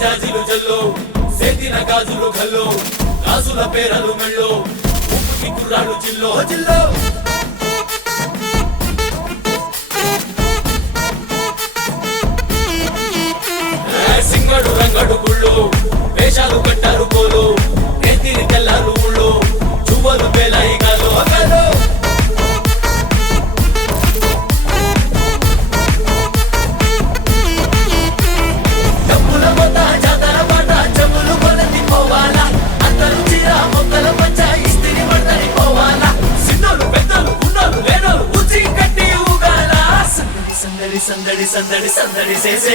జాజీలు జల్లో సేతిన గాజులు గల్లో గాజుల పేరలు మెళ్ళో ఉప్పుకి కుర్రాడు జిల్లో జిల్లో సింగడు రంగడు గుళ్ళు వేషాలు కట్టారు పోలు నెత్తిని తెల్లారు ఊళ్ళో చువ్వలు పేలాయి గాలో గాలో సందడి సందడి సందడి సందడి చేసే